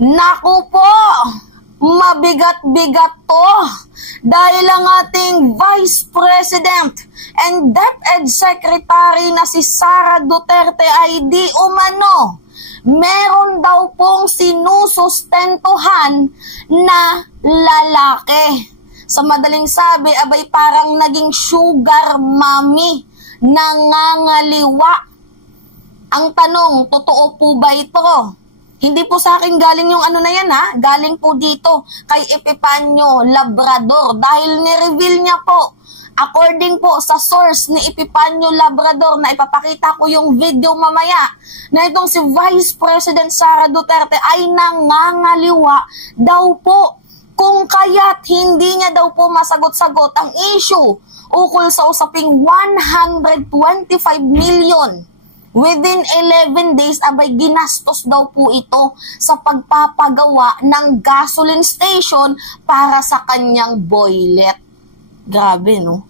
Naku po, mabigat-bigat to dahil ang ating Vice President and DepEd Secretary na si Sara Duterte ay di umano meron daw pong sinusustentuhan na lalaki. Sa madaling sabi, abay parang naging sugar mommy, nangangaliwa. Ang tanong, totoo po ba ito? Hindi po sa akin galing yung ano na yan ha, galing po dito kay Epipanyo Labrador dahil ni-reveal niya po, according po sa source ni Epipanyo Labrador na ipapakita ko yung video mamaya, na itong si Vice President Sara Duterte ay nangangaliwa daw po kung kaya't hindi niya daw po masagot-sagot ang issue ukol sa usaping 125 million. Within 11 days, abay ginastos daw po ito sa pagpapagawa ng gasoline station para sa kanyang boylet. Grabe, no?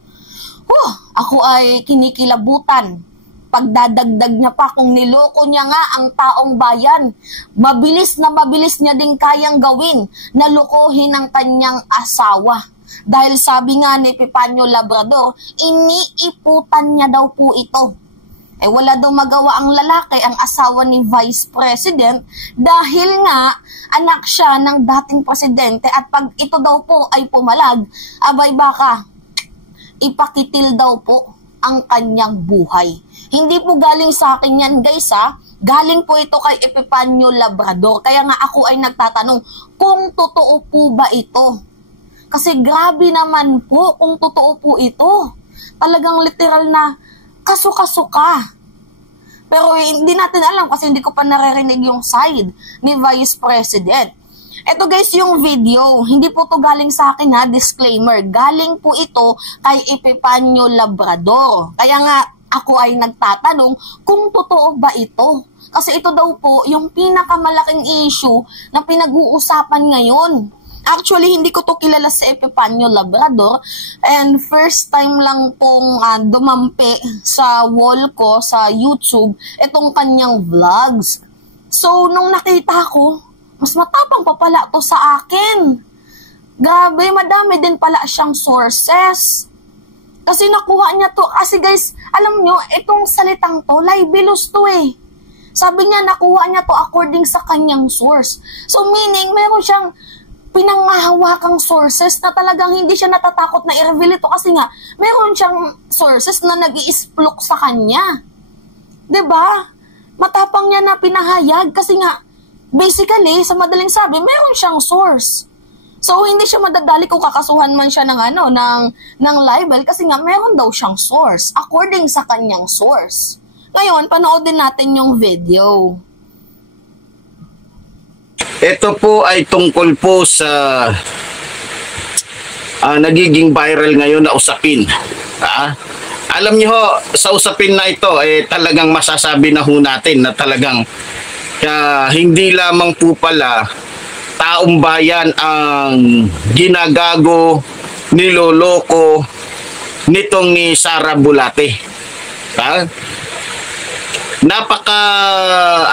Ako ay kinikilabutan. Pagdadagdag niya pa kung niloko niya nga ang taong bayan. Mabilis niya din kayang gawin na lokohin ang kanyang asawa. Dahil sabi nga ni Epipanyo Labrador, iniiputan niya daw po ito. Wala daw magawa ang lalaki, ang asawa ni Vice President, dahil nga anak siya ng dating presidente at pag ito daw po ay pumalag, abay baka ipakitil daw po ang kanyang buhay. Hindi po galing sa akin yan guys ha, galing po ito kay Epipanyo Labrador. Kaya nga ako ay nagtatanong kung totoo po ba ito. Kasi grabe naman po kung totoo po ito. Talagang literal na kasuka-suka. Pero hindi natin alam kasi hindi ko pa naririnig yung side ni Vice President. Ito guys yung video, hindi po to galing sa akin ha, disclaimer. Galing po ito kay Epipanyo Labrador. Kaya nga ako ay nagtatanong kung totoo ba ito. Kasi ito daw po yung pinakamalaking issue na pinag-uusapan ngayon. Actually, hindi ko to kilala si Epipanyo Labrador and first time lang pong dumampi sa wall ko sa YouTube itong kanyang vlogs. So, nung nakita ko, mas matapang pa pala to sa akin. Grabe, madami din pala siyang sources. Kasi nakuha niya to. Kasi guys, alam nyo, itong salitang to, libelous to eh. Sabi niya, nakuha niya to according sa kanyang source. So, meaning, meron siyang pinangahawakang sources na talagang hindi siya natatakot na i-reveal ito kasi nga meron siyang sources na nag-i-explok sa kanya. 'Di ba? Matapang niya na pinahayag kasi nga basically sa madaling sabi meron siyang source. So hindi siya madadali kung kakasuhan man siya ng ng libel kasi nga meron daw siyang source according sa kanyang source. Ngayon, panoodin natin yung video. Ito po ay tungkol po sa nagiging viral ngayon na usapin. Alam niyo ho, sa usapin na ito, talagang masasabi na ho natin na talagang hindi lamang po pala taong bayan ang ginagago, niloloko nitong ni Sara Bulate. Napaka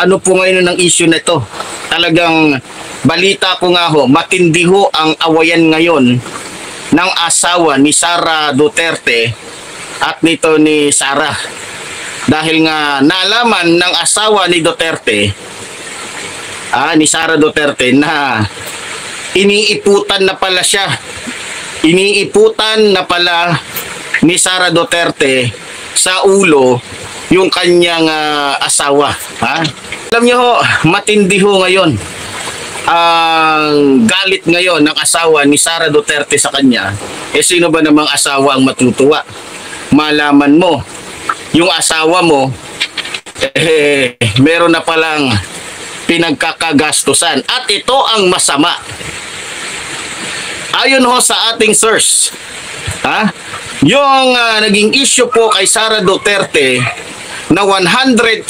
ano po ngayon ng issue na ito. Talagang balita ko nga ho, matindi ho ang awayan ngayon ng asawa ni Sara Duterte at nito ni Sara. Dahil nga naalaman ng asawa ni Duterte, ni Sara Duterte na iniiputan na pala siya. Iniiputan na pala ni Sara Duterte sa ulo yung kanyang asawa. Alam niyo ho, matindi ho ngayon ang galit ngayon ng asawa ni Sara Duterte sa kanya. Sino ba namang asawa ang matutuwa? Malaman mo, yung asawa mo, meron na palang pinagkakagastusan. At ito ang masama. Ayon ho sa ating source, yung naging issue po kay Sara Duterte na 125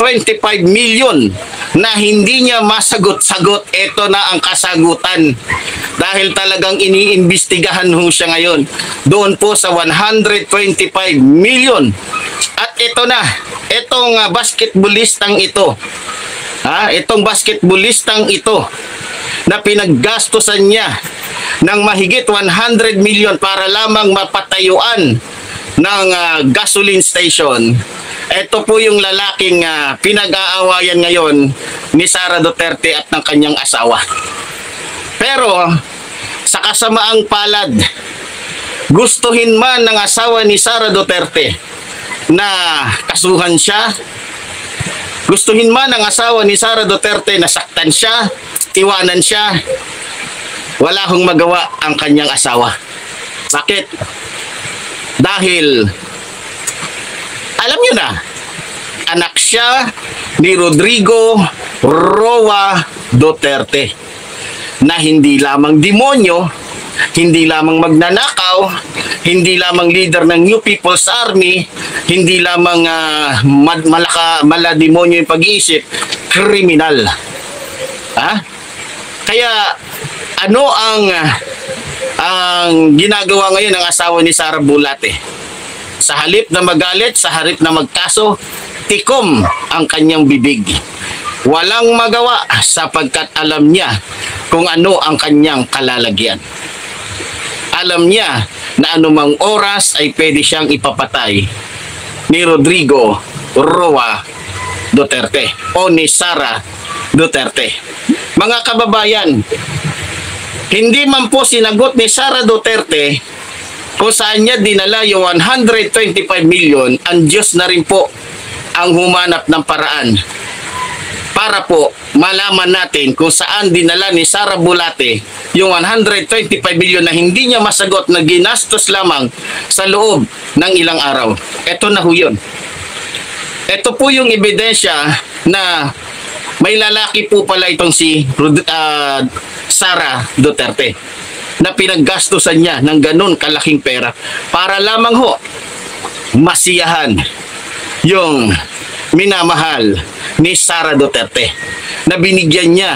million na hindi niya masagot-sagot, ito na ang kasagutan. Dahil talagang iniimbestigahan ho siya ngayon doon po sa 125 million. At ito na, itong basketballistang ito, itong basketballistang ito na pinaggastusan niya ng mahigit 100 million para lamang mapatayuan ng gasoline station. Ito po yung lalaking pinag-aawayan ngayon ni Sara Duterte at ng kanyang asawa. Pero sa kasamaang palad, gustuhin man ng asawa ni Sara Duterte na kasuhan siya, gustuhin man ng asawa ni Sara Duterte na saktan siya, iwanan siya, wala hong magawa ang kanyang asawa. Bakit? Dahil alam nyo na, anak siya ni Rodrigo Roa Duterte na hindi lamang demonyo, hindi lamang magnanakaw, hindi lamang leader ng New People's Army, hindi lamang malademonyo yung pag-iisip, kriminal. Kaya ano ang ginagawa ngayon ng asawa ni Sara Bulate? Sa halip na magalit, sa halip na magkaso, tikom ang kanyang bibig. Walang magawa sapagkat alam niya kung ano ang kanyang kalalagyan. Alam niya na anumang oras ay pwede siyang ipapatay ni Rodrigo Roa Duterte o ni Sara Duterte. Mga kababayan, hindi man po sinagot ni Sara Duterte kung saan niya dinala yung 125 million, ang Diyos na rin po ang humanap ng paraan para po malaman natin kung saan dinala ni Sara Bulate yung 125 million na hindi niya masagot na ginastos lamang sa loob ng ilang araw. Ito na ho yun. Ito po yung ebidensya na may lalaki po pala itong si Sara Duterte na pinaggastusan niya ng ganun kalaking pera para lamang ho masiyahan yung minamahal ni Sara Duterte na binigyan niya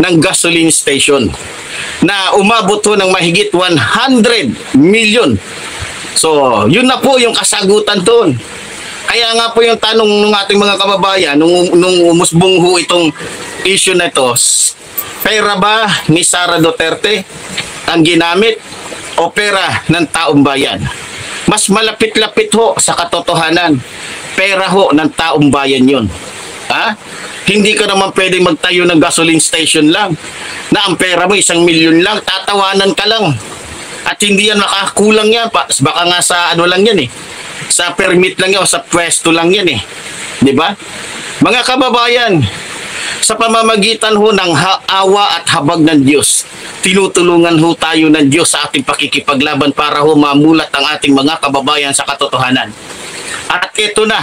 ng gasoline station na umabot ho ng mahigit 100 million. So yun na po yung kasagutan doon. Kaya nga po yung tanong ng ating mga kababayan nung umusbong ho itong issue na ito, pera ba ni Sara Duterte ang ginamit o pera ng taong bayan? Mas malapit-lapit ho sa katotohanan. Pera ho ng taong bayan yun. Hindi ka naman pwedeng magtayo ng gasoline station lang na ang pera mo 1 milyon lang, tatawanan ka lang. At hindi yan makakulang yan. Baka nga sa ano lang yan sa permit lang yan o sa pwesto lang yan Diba? Mga kababayan, sa pamamagitan ho ng awa at habag ng Diyos, tinutulungan ho tayo ng Diyos sa ating pakikipaglaban para ho mamulat ang ating mga kababayan sa katotohanan. At ito na,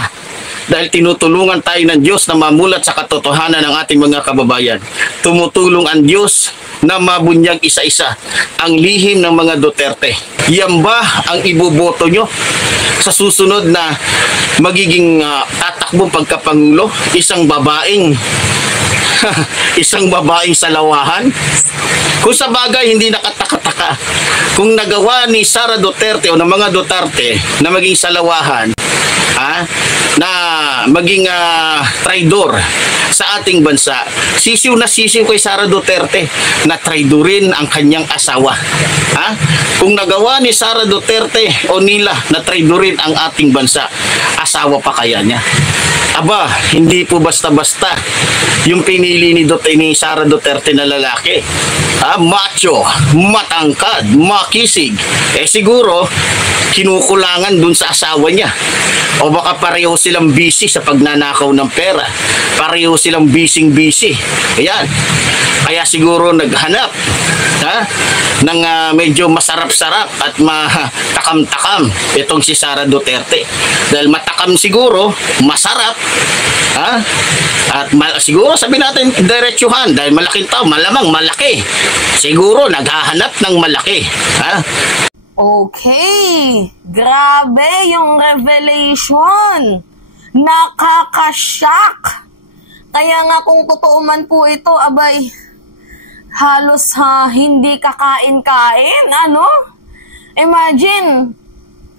dahil tinutulungan tayo ng Diyos na mamulat sa katotohanan ng ating mga kababayan, tumutulong ang Diyos na mabunyag isa-isa ang lihim ng mga Duterte. Yan ba ang iboboto nyo sa susunod na magiging tatakbong pagkapangulo? Isang babaeng salawahan? Kung sa bagay hindi nakataka-taka, kung nagawa ni Sara Duterte o ng mga Duterte na maging salawahan, na maging traidor sa ating bansa, sisiw na sisiw kay Sara Duterte na traidorin ang kanyang asawa. Kung nagawa ni Sara Duterte o nila na traidorin ang ating bansa, asawa pa kaya niya? Aba, hindi po basta-basta yung pinili ni Sara Duterte na lalaki. Macho, matangkad, makisig. Siguro, kinukulangan dun sa asawa niya. O baka pareho silang busy sa pagnanakaw ng pera. Pareho silang busy. Ayan. Kaya siguro naghanap ng medyo masarap-sarap at matakam-takam itong si Sara Duterte. Dahil matakam siguro, masarap, at siguro sabi natin diretsuhan dahil malaking tao, malamang malaki. Siguro naghahanap ng malaki. Okay, grabe yung revelation. Nakakashock. Kaya nga kung totoo man po ito, abay, halos hindi kakain-kain, Imagine,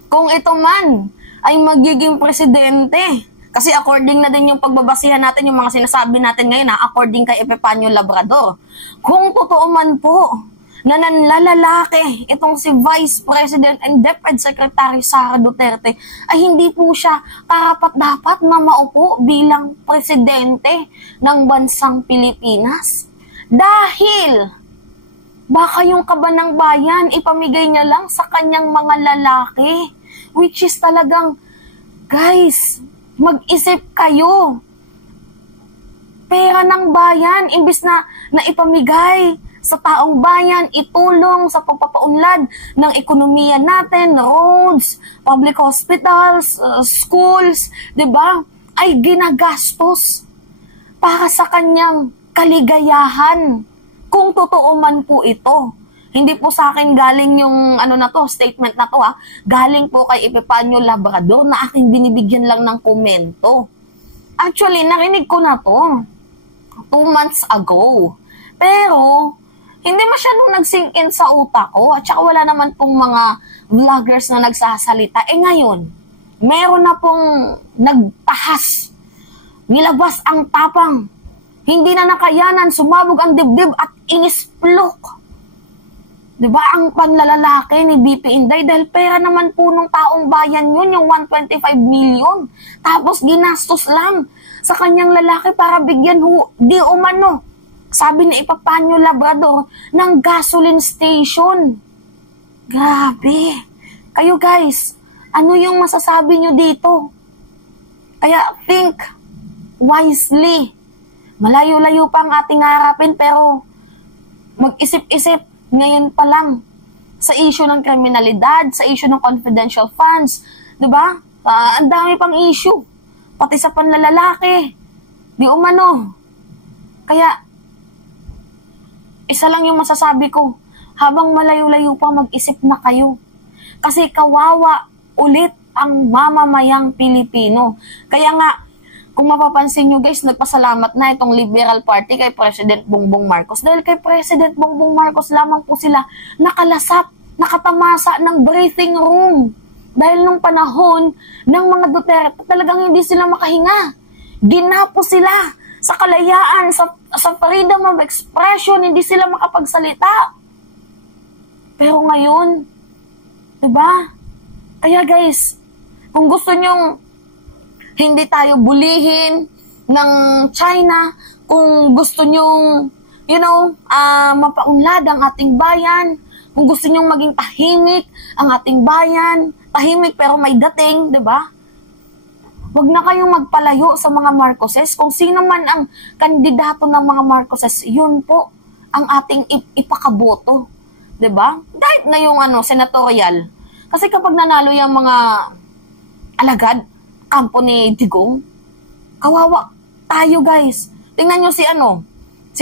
kung ito man ay magiging presidente Kasi according na din yung pagbabasihan natin, yung mga sinasabi natin ngayon, according kay Epifanio Labrador. Kung totoo man po na nanlalalaki itong si Vice President and DepEd Secretary Sara Duterte, ay hindi po siya karapat-dapat na maupo bilang presidente ng bansang Pilipinas. Dahil baka yung kaba ng bayan, ipamigay niya lang sa kanyang mga lalaki. Which is talagang, guys, mag-isip kayo. Pera ng bayan, imbis na ipamigay sa taong bayan, itulong sa pagpapaunlad ng ekonomiya natin, roads, public hospitals, schools, 'di ba? Ay ginagastos para sa kanyang kaligayahan. Kung totoo man po ito. Hindi po sa akin galing yung statement na to Galing po kay Epifanio Labrador na aking binibigyan lang ng komento. Actually, narinig ko na to 2 months ago. Pero, hindi masyadong nag-sink in sa utak ko. At saka wala naman pong mga vloggers na nagsasalita. Ngayon, meron na pong nagtahas. Nilabas ang tapang. Hindi na nakayanan, sumabog ang dibdib at inisplok. Diba ang panlalalaki ni BP Inday? Dahil pera naman po nung taong bayan yun, yung 125 million. Tapos ginastos lang sa kanyang lalaki para bigyan di umano. Sabi ni Epifanio Labrador ng gasoline station. Grabe. Kayo guys, ano yung masasabi nyo dito? Kaya think wisely. Malayo-layo pa ang ating harapin pero mag-isip-isip ngayon pa lang sa issue ng kriminalidad, sa issue ng confidential funds, 'di ba? Ang dami pang issue, pati sa panlalalaki. Di umano. Kaya isa lang yung masasabi ko, habang malayo-layo pa mag-isip na kayo. Kasi kawawa ulit ang mamamayang Pilipino. Kaya nga kung mapapansin nyo guys, nagpasalamat na itong Liberal Party kay President Bongbong Marcos. Dahil kay President Bongbong Marcos lamang po sila nakalasap, nakatamasa ng briefing room. Dahil nung panahon ng mga Duterte, talagang hindi sila makahinga. Ginapo sila sa kalayaan, sa freedom of expression, hindi sila makapagsalita. Pero ngayon, diba? Kaya guys, kung gusto nyong hindi tayo bulihin ng China, kung gusto nyong, mapaunlad ang ating bayan, kung gusto nyong maging tahimik ang ating bayan, tahimik pero may dating, 'di ba? Huwag na kayong magpalayo sa mga Marcoses. Kung sino man ang kandidato ng mga Marcoses, yun po ang ating ipakaboto, 'di ba? Kahit na yung senatorial. Kasi kapag nanalo yung mga alagad, kampo ni Digong, kawawa tayo guys. Tingnan nyo si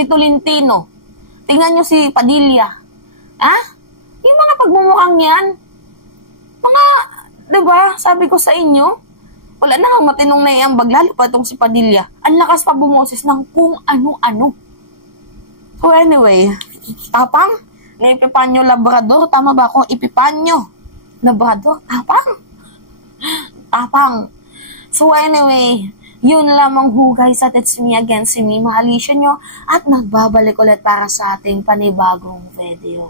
Tolentino. Tingnan nyo si Padilla. Yung mga pagmumukhang yan, mga, diba, sabi ko sa inyo, wala na nga matinong na iambag, lalo pa itong si Padilla. Ang lakas pa bumoses ng kung ano-ano. So anyway, tapang ni Epifanio Labrador, tama ba akong Epifanio Labrador? Tapang. So anyway, yun lamang guys at it's me again, si Mima Alicia nyo at nagbabalik ulit para sa ating panibagong video.